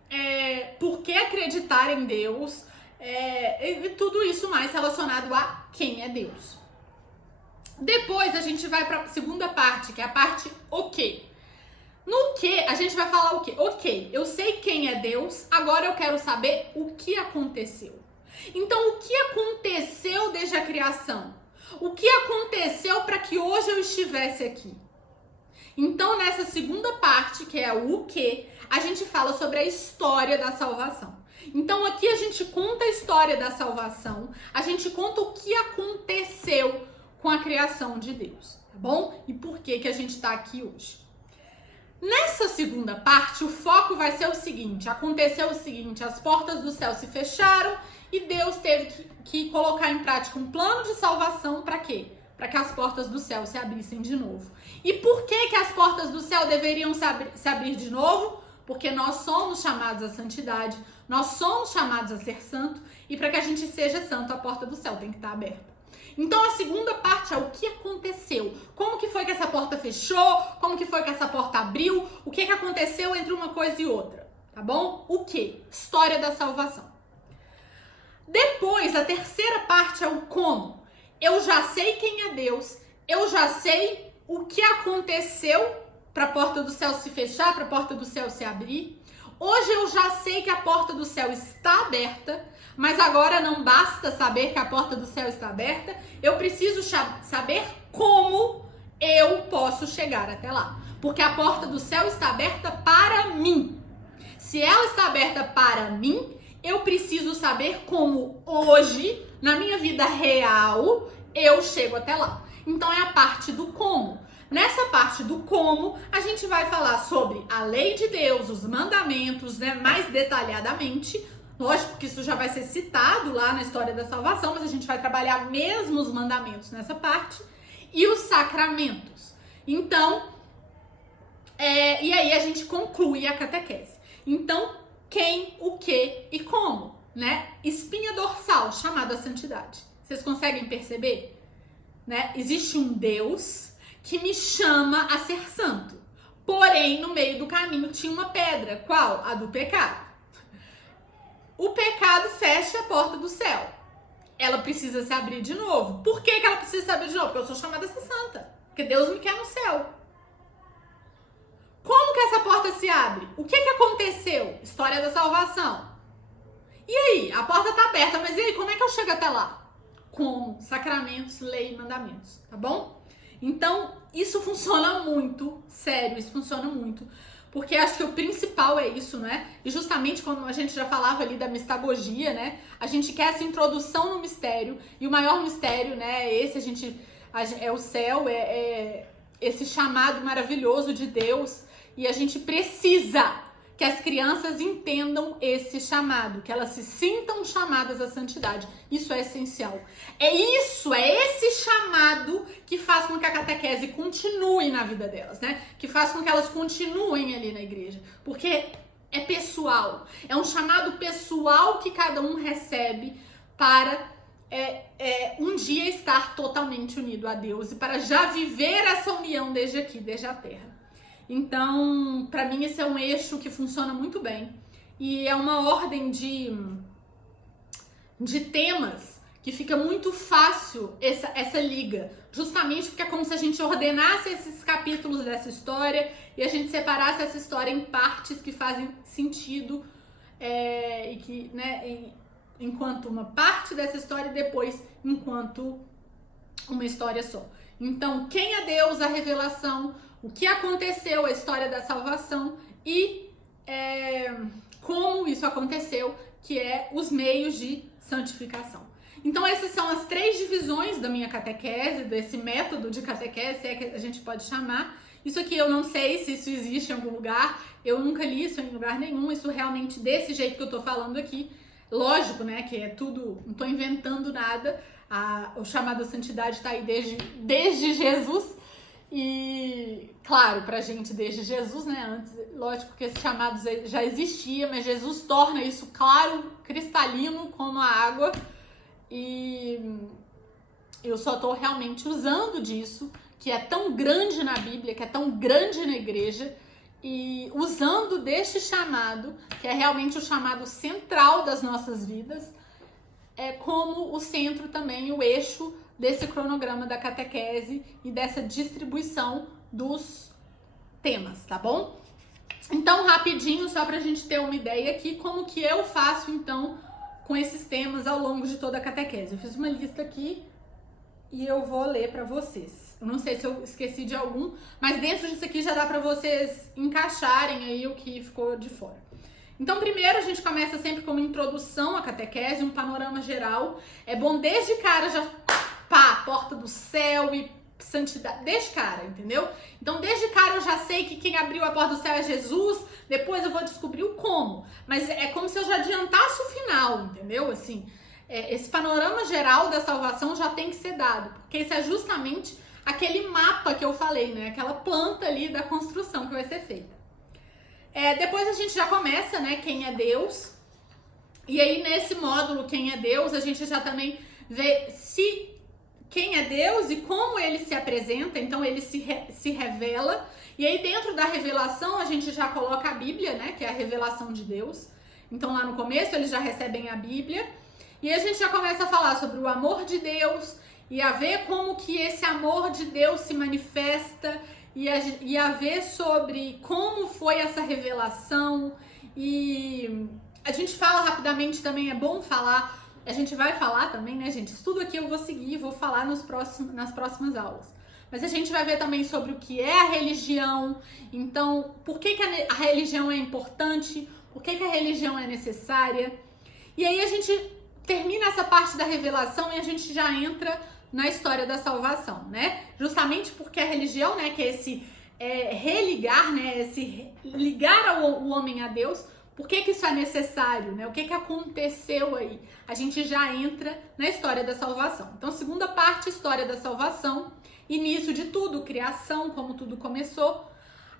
por que acreditar em Deus, e tudo isso mais relacionado a quem é Deus. Depois a gente vai para a segunda parte, que é a parte o quê. No que a gente vai falar o quê? Ok, eu sei quem é Deus, agora eu quero saber o que aconteceu. Então, o que aconteceu desde a criação? O que aconteceu para que hoje eu estivesse aqui? Então, nessa segunda parte, que é o que, a gente fala sobre a história da salvação. Então, aqui a gente conta a história da salvação, a gente conta o que aconteceu com a criação de Deus, tá bom? E por que a gente tá aqui hoje. Nessa segunda parte, o foco vai ser o seguinte, aconteceu o seguinte, as portas do céu se fecharam e Deus teve que colocar em prática um plano de salvação para quê? Para que as portas do céu se abrissem de novo. E por que as portas do céu deveriam se abrir de novo? Porque nós somos chamados à santidade, nós somos chamados a ser santo, e para que a gente seja santo, a porta do céu tem que estar aberta. Então a segunda parte é o que aconteceu, como que foi que essa porta fechou, como que foi que essa porta abriu, o que aconteceu entre uma coisa e outra, tá bom? O que? História da salvação. Depois, a terceira parte é o como. Eu já sei quem é Deus, eu já sei o que aconteceu para a porta do céu se fechar, para a porta do céu se abrir. Hoje eu já sei que a porta do céu está aberta, mas agora não basta saber que a porta do céu está aberta, eu preciso saber como eu posso chegar até lá. Porque a porta do céu está aberta para mim. Se ela está aberta para mim, eu preciso saber como hoje, na minha vida real, eu chego até lá. Então é a parte do como. Nessa parte do como, a gente vai falar sobre a lei de Deus, os mandamentos, né, mais detalhadamente. Lógico que isso já vai ser citado lá na história da salvação, mas a gente vai trabalhar mesmo os mandamentos nessa parte. E os sacramentos. Então, e aí a gente conclui a catequese. Então, quem, o que e como, né? Espinha dorsal, chamada santidade. Vocês conseguem perceber? Né? Existe um Deus que me chama a ser santo. Porém, no meio do caminho tinha uma pedra. Qual? A do pecado. O pecado fecha a porta do céu. Ela precisa se abrir de novo. Por que ela precisa se abrir de novo? Porque eu sou chamada a ser santa. Porque Deus me quer no céu. Como que essa porta se abre? O que aconteceu? História da salvação. E aí? A porta tá aberta, mas e aí? Como é que eu chego até lá? Com sacramentos, lei e mandamentos, tá bom? Então, isso funciona muito, sério, isso funciona muito. porque acho que o principal é isso, né? E justamente como a gente já falava ali da mistagogia, né? A gente quer essa introdução no mistério, e o maior mistério, né, é esse, é o céu, é esse chamado maravilhoso de Deus, e a gente precisa que as crianças entendam esse chamado, que elas se sintam chamadas à santidade. Isso é essencial. É esse chamado que faz com que a catequese continue na vida delas, né? Que faz com que elas continuem ali na igreja. Porque é pessoal. É um chamado pessoal que cada um recebe para um dia estar totalmente unido a Deus e para já viver essa união desde aqui, desde a terra. Então, para mim, esse é um eixo que funciona muito bem. E é uma ordem de temas que fica muito fácil essa liga. Justamente porque é como se a gente ordenasse esses capítulos dessa história e a gente separasse essa história em partes que fazem sentido e que, né, enquanto uma parte dessa história e depois enquanto uma história só. Então, quem é Deus, a revelação, o que aconteceu, a história da salvação e como isso aconteceu, que é os meios de santificação. Então essas são as 3 divisões da minha catequese, desse método de catequese, é que a gente pode chamar. Isso aqui eu não sei se isso existe em algum lugar, eu nunca li isso em lugar nenhum, isso realmente desse jeito que eu tô falando aqui. Lógico, né, que é tudo, não tô inventando nada, o chamado à santidade tá aí desde Jesus. E, claro, pra gente desde Jesus, né? Antes, lógico que esse chamado já existia, mas Jesus torna isso claro, cristalino, como a água. E eu só tô realmente usando disso, que é tão grande na Bíblia, que é tão grande na igreja, e usando deste chamado, que é realmente o chamado central das nossas vidas, como o centro também, o eixo desse cronograma da catequese e dessa distribuição dos temas, tá bom? Então, rapidinho, só pra gente ter uma ideia aqui, como que eu faço, então, com esses temas ao longo de toda a catequese. Eu fiz uma lista aqui e eu vou ler pra vocês. Eu não sei se eu esqueci de algum, mas dentro disso aqui já dá pra vocês encaixarem aí o que ficou de fora. Então, primeiro a gente começa sempre com uma introdução à catequese, um panorama geral. É bom desde cara já porta do céu e santidade, desde cara, entendeu? Então, desde cara eu já sei que quem abriu a porta do céu é Jesus, depois eu vou descobrir o como. Mas é como se eu já adiantasse o final, entendeu? Assim, esse panorama geral da salvação já tem que ser dado, porque isso é justamente aquele mapa que eu falei, né? Aquela planta ali da construção que vai ser feita. Depois a gente já começa, né? Quem é Deus. E aí, nesse módulo, quem é Deus, a gente já também vê quem é Deus e como ele se apresenta. Então, ele se revela. E aí, dentro da revelação, a gente já coloca a Bíblia, né? Que é a revelação de Deus. Então, lá no começo, eles já recebem a Bíblia. E aí, a gente já começa a falar sobre o amor de Deus e a ver como que esse amor de Deus se manifesta e a ver sobre como foi essa revelação. E a gente fala rapidamente também, é bom falar, a gente vai falar também, né, gente? Isso tudo aqui eu vou seguir, vou falar nas próximas aulas. Mas a gente vai ver também sobre o que é a religião, então, por que a religião é importante, por que a religião é necessária. E aí a gente termina essa parte da revelação e a gente já entra na história da salvação, né? Justamente porque a religião, né, que é esse religar, né, esse ligar o homem a Deus, por que isso é necessário, né? O que aconteceu aí? A gente já entra na história da salvação. Então, segunda parte, história da salvação, início de tudo, criação, como tudo começou.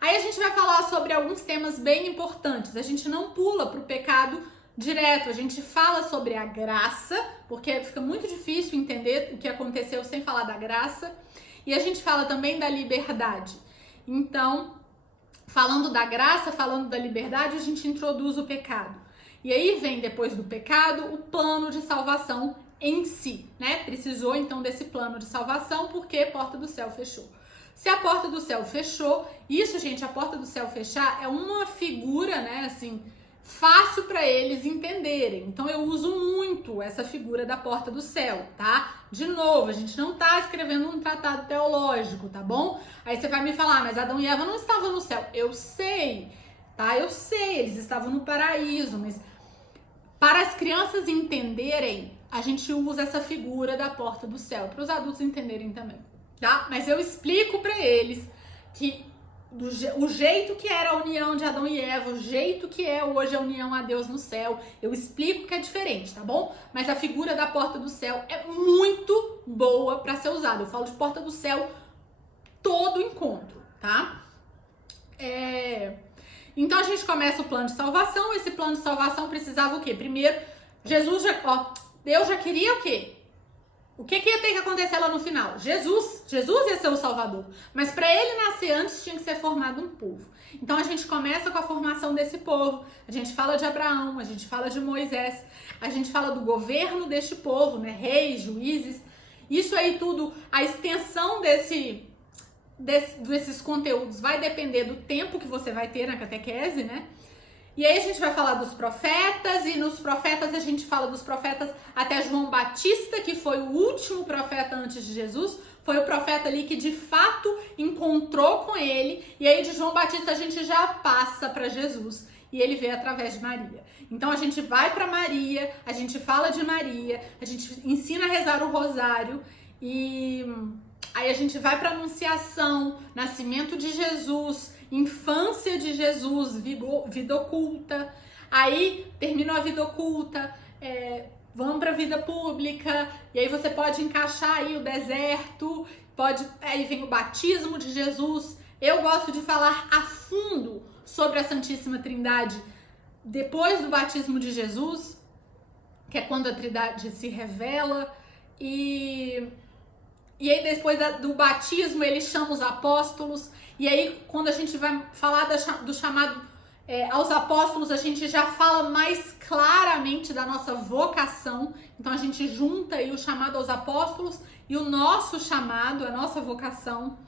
Aí a gente vai falar sobre alguns temas bem importantes. A gente não pula para o pecado direto, a gente fala sobre a graça, porque fica muito difícil entender o que aconteceu sem falar da graça, e a gente fala também da liberdade. Então, falando da graça, falando da liberdade, a gente introduz o pecado. E aí vem, depois do pecado, o plano de salvação em si, né? Precisou então desse plano de salvação porque a porta do céu fechou. Se a porta do céu fechou, isso, gente, a porta do céu fechar é uma figura, né, assim, fácil para eles entenderem. Então eu uso muito essa figura da porta do céu, tá? De novo, a gente não tá escrevendo um tratado teológico, tá bom? Aí você vai me falar, mas Adão e Eva não estavam no céu. Eu sei, tá? Eu sei, eles estavam no paraíso, mas para as crianças entenderem, a gente usa essa figura da porta do céu, para os adultos entenderem também, tá? Mas eu explico para eles que o jeito que era a união de Adão e Eva, o jeito que é hoje a união a Deus no céu, eu explico que é diferente, tá bom? Mas a figura da porta do céu é muito boa para ser usada. Eu falo de porta do céu todo encontro, tá? Então a gente começa o plano de salvação. Esse plano de salvação precisava o quê? Primeiro, Deus já queria o quê? O que ia ter que acontecer lá no final? Jesus ia ser o Salvador. Mas para ele nascer antes tinha que ser formado um povo. Então a gente começa com a formação desse povo. A gente fala de Abraão, a gente fala de Moisés, a gente fala do governo deste povo, né? Reis, juízes. Isso aí tudo, a extensão desses conteúdos vai depender do tempo que você vai ter na catequese, né? E aí a gente vai falar dos profetas, e nos profetas a gente fala dos profetas até João Batista, que foi o último profeta antes de Jesus, foi o profeta ali que de fato encontrou com ele, e aí de João Batista a gente já passa para Jesus, e ele veio através de Maria. Então a gente vai para Maria, a gente fala de Maria, a gente ensina a rezar o rosário, e aí a gente vai para a Anunciação, nascimento de Jesus, infância de Jesus, vida oculta. Aí terminou a vida oculta, vamos para a vida pública, e aí você pode encaixar aí o deserto, aí vem o batismo de Jesus. Eu gosto de falar a fundo sobre a Santíssima Trindade depois do batismo de Jesus, que é quando a Trindade se revela, e aí depois do batismo ele chama os apóstolos. E aí, quando a gente vai falar do chamado aos apóstolos, a gente já fala mais claramente da nossa vocação. Então, a gente junta aí o chamado aos apóstolos e o nosso chamado, a nossa vocação.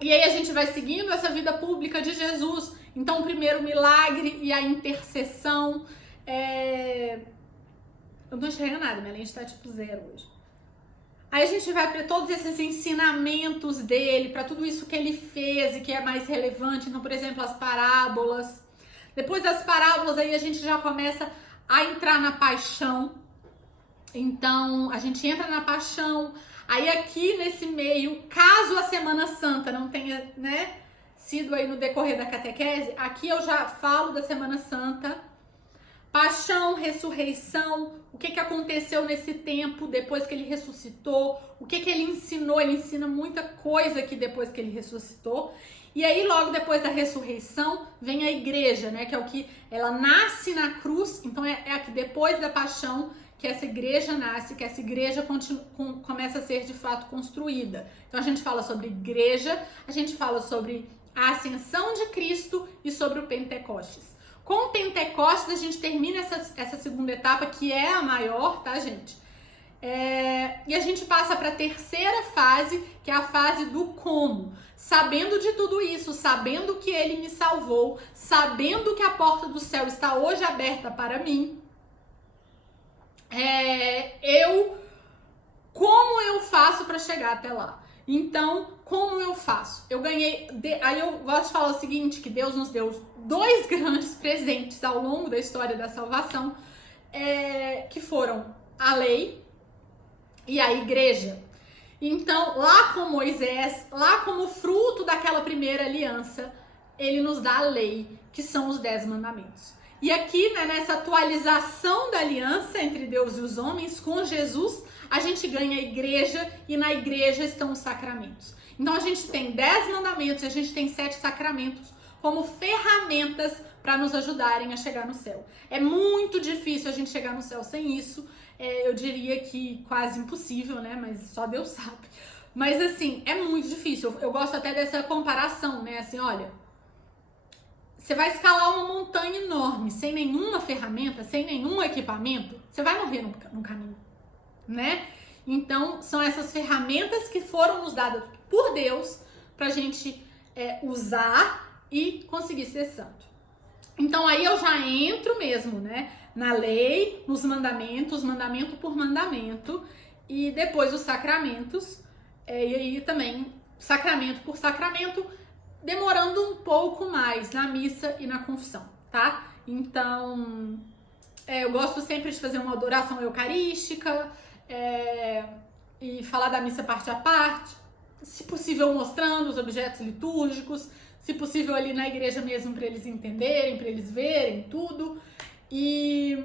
E aí, a gente vai seguindo essa vida pública de Jesus. Então, o primeiro milagre e a intercessão. Eu não tô enxergando nada, minha lente tá tipo 0 hoje. Aí a gente vai para todos esses ensinamentos dele, para tudo isso que ele fez e que é mais relevante. Então, por exemplo, as parábolas. Depois das parábolas, aí a gente já começa a entrar na paixão. Então, a gente entra na paixão. Aí aqui nesse meio, caso a Semana Santa não tenha, né, sido aí no decorrer da catequese, aqui eu já falo da Semana Santa. Paixão, ressurreição, o que aconteceu nesse tempo depois que ele ressuscitou, o que ele ensinou. Ele ensina muita coisa aqui depois que ele ressuscitou. E aí logo depois da ressurreição vem a igreja, né, que é o que ela nasce na cruz. Então é aqui depois da paixão que essa igreja nasce, que essa igreja começa a ser de fato construída. Então a gente fala sobre igreja, a gente fala sobre a ascensão de Cristo e sobre o Pentecostes. Com o Pentecostes, a gente termina essa segunda etapa, que é a maior, tá, gente? E a gente passa para a terceira fase, que é a fase do como. Sabendo de tudo isso, sabendo que ele me salvou, sabendo que a porta do céu está hoje aberta para mim, como eu faço para chegar até lá? Então, como eu faço? Aí eu gosto de falar o seguinte, que Deus nos deu 2 grandes presentes ao longo da história da salvação, que foram a lei e a igreja. Então, lá com Moisés, lá como fruto daquela primeira aliança, ele nos dá a lei, que são os 10 mandamentos. E aqui, né, nessa atualização da aliança entre Deus e os homens, com Jesus, a gente ganha a igreja, e na igreja estão os sacramentos. Então a gente tem 10 mandamentos e a gente tem 7 sacramentos como ferramentas para nos ajudarem a chegar no céu. É muito difícil a gente chegar no céu sem isso. Eu diria que quase impossível, né? Mas só Deus sabe. Mas assim, é muito difícil. Eu gosto até dessa comparação, né? Assim, olha, você vai escalar uma montanha enorme sem nenhuma ferramenta, sem nenhum equipamento, você vai morrer no caminho, né? Então, são essas ferramentas que foram nos dadas por Deus pra gente usar e conseguir ser santo. Então, aí eu já entro mesmo, né? Na lei, nos mandamentos, mandamento por mandamento, e depois os sacramentos, e aí também, sacramento por sacramento, demorando um pouco mais na missa e na confissão, tá? Então, eu gosto sempre de fazer uma adoração eucarística e falar da missa parte a parte, se possível mostrando os objetos litúrgicos, se possível ali na igreja mesmo para eles entenderem, para eles verem tudo. E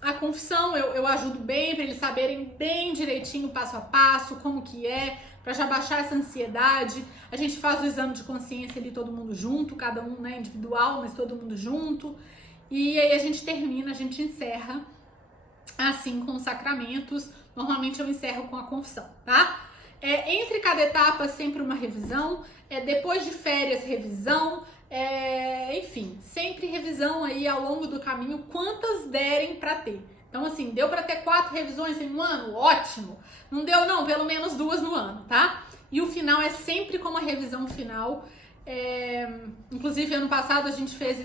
a confissão eu ajudo bem para eles saberem bem direitinho, passo a passo, como que é, para já baixar essa ansiedade. A gente faz o exame de consciência ali todo mundo junto, cada um, né, individual, mas todo mundo junto. E aí a gente termina, a gente encerra assim com os sacramentos. Normalmente eu encerro com a confissão, tá? Entre cada etapa sempre uma revisão, depois de férias revisão, enfim, sempre revisão aí ao longo do caminho, quantas derem pra ter. Então assim, deu pra ter 4 revisões em um ano? Ótimo! Não deu não, pelo menos 2 no ano, tá? E o final é sempre com uma revisão final. Inclusive ano passado a gente fez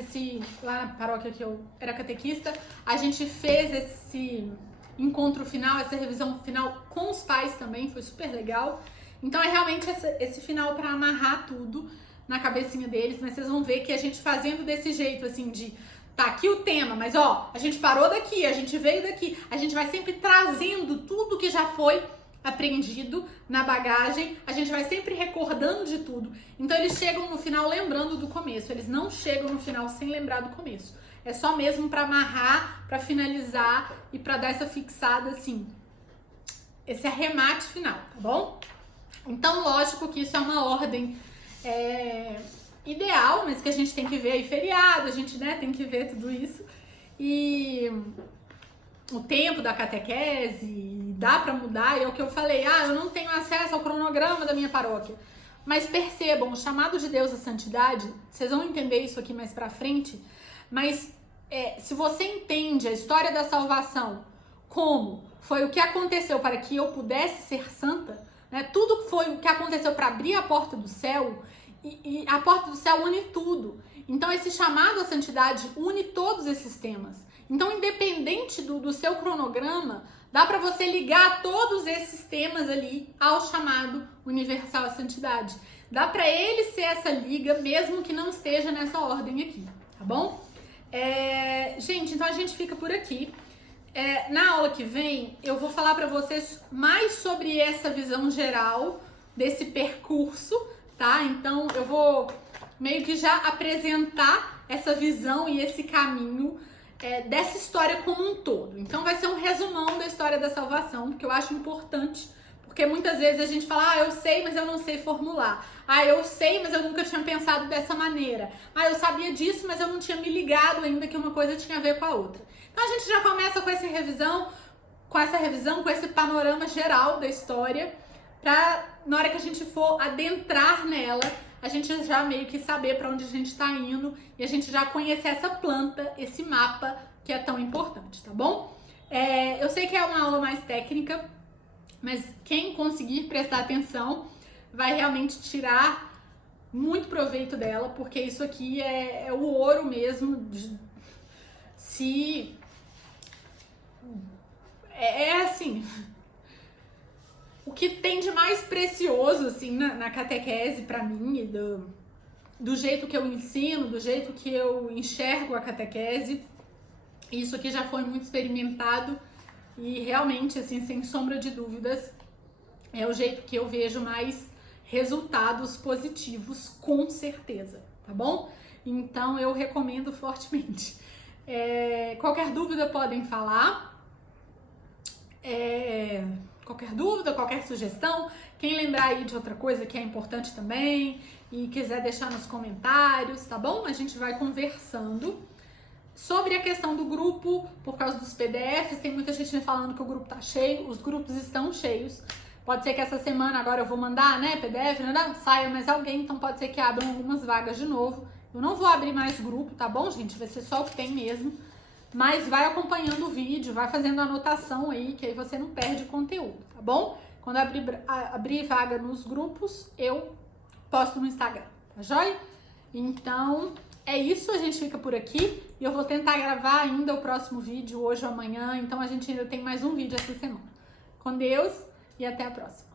lá na paróquia que eu era catequista, a gente fez esse encontro final, essa revisão final com os pais também, foi super legal. Então é realmente esse final para amarrar tudo na cabecinha deles, mas vocês vão ver que a gente fazendo desse jeito, assim, de tá aqui o tema, mas ó, a gente parou daqui, a gente veio daqui, a gente vai sempre trazendo tudo que já foi aprendido na bagagem, a gente vai sempre recordando de tudo. Então eles chegam no final lembrando do começo, eles não chegam no final sem lembrar do começo. É só mesmo para amarrar, para finalizar e para dar essa fixada, assim, esse arremate final, tá bom? Então, lógico que isso é uma ordem ideal, mas que a gente tem que ver aí feriado, a gente, né, tem que ver tudo isso. E o tempo da catequese, dá para mudar, é o que eu falei, eu não tenho acesso ao cronograma da minha paróquia. Mas percebam, o chamado de Deus à santidade, vocês vão entender isso aqui mais pra frente, mas se você entende a história da salvação como foi o que aconteceu para que eu pudesse ser santa, né? Tudo foi o que aconteceu para abrir a porta do céu, e a porta do céu une tudo. Então esse chamado à santidade une todos esses temas. Então, independente do seu cronograma, dá para você ligar todos esses temas ali ao chamado universal à santidade. Dá para ele ser essa liga, mesmo que não esteja nessa ordem aqui, tá bom? Gente, então a gente fica por aqui. Na aula que vem, eu vou falar para vocês mais sobre essa visão geral desse percurso, tá? Então, eu vou meio que já apresentar essa visão e esse caminho dessa história como um todo. Então vai ser um resumão da história da salvação, porque eu acho importante, porque muitas vezes a gente fala, eu sei, mas eu não sei formular. Eu sei, mas eu nunca tinha pensado dessa maneira. Eu sabia disso, mas eu não tinha me ligado ainda que uma coisa tinha a ver com a outra. Então a gente já começa com essa revisão, com esse panorama geral da história, pra na hora que a gente for adentrar nela, a gente já meio que saber para onde a gente está indo e a gente já conhecer essa planta, esse mapa que é tão importante, tá bom? Eu sei que é uma aula mais técnica, mas quem conseguir prestar atenção vai realmente tirar muito proveito dela, porque isso aqui é o ouro mesmo. Assim, o que tem de mais precioso, assim, na catequese pra mim, do jeito que eu ensino, do jeito que eu enxergo a catequese. Isso aqui já foi muito experimentado e realmente, assim, sem sombra de dúvidas, é o jeito que eu vejo mais resultados positivos, com certeza, tá bom? Então eu recomendo fortemente. Qualquer dúvida podem falar. Qualquer dúvida, qualquer sugestão, quem lembrar aí de outra coisa que é importante também e quiser deixar nos comentários, tá bom? A gente vai conversando. Sobre a questão do grupo, por causa dos PDFs, tem muita gente me falando que o grupo tá cheio, os grupos estão cheios. Pode ser que essa semana agora eu vou mandar, né, PDF, né, saia mais alguém, então pode ser que abram algumas vagas de novo. Eu não vou abrir mais grupo, tá bom, gente? Vai ser só o que tem mesmo. Mas vai acompanhando o vídeo, vai fazendo anotação aí, que aí você não perde conteúdo, tá bom? Quando abrir vaga nos grupos, eu posto no Instagram, tá joia? Então, é isso, a gente fica por aqui. E eu vou tentar gravar ainda o próximo vídeo, hoje ou amanhã. Então, a gente ainda tem mais um vídeo essa semana. Com Deus e até a próxima.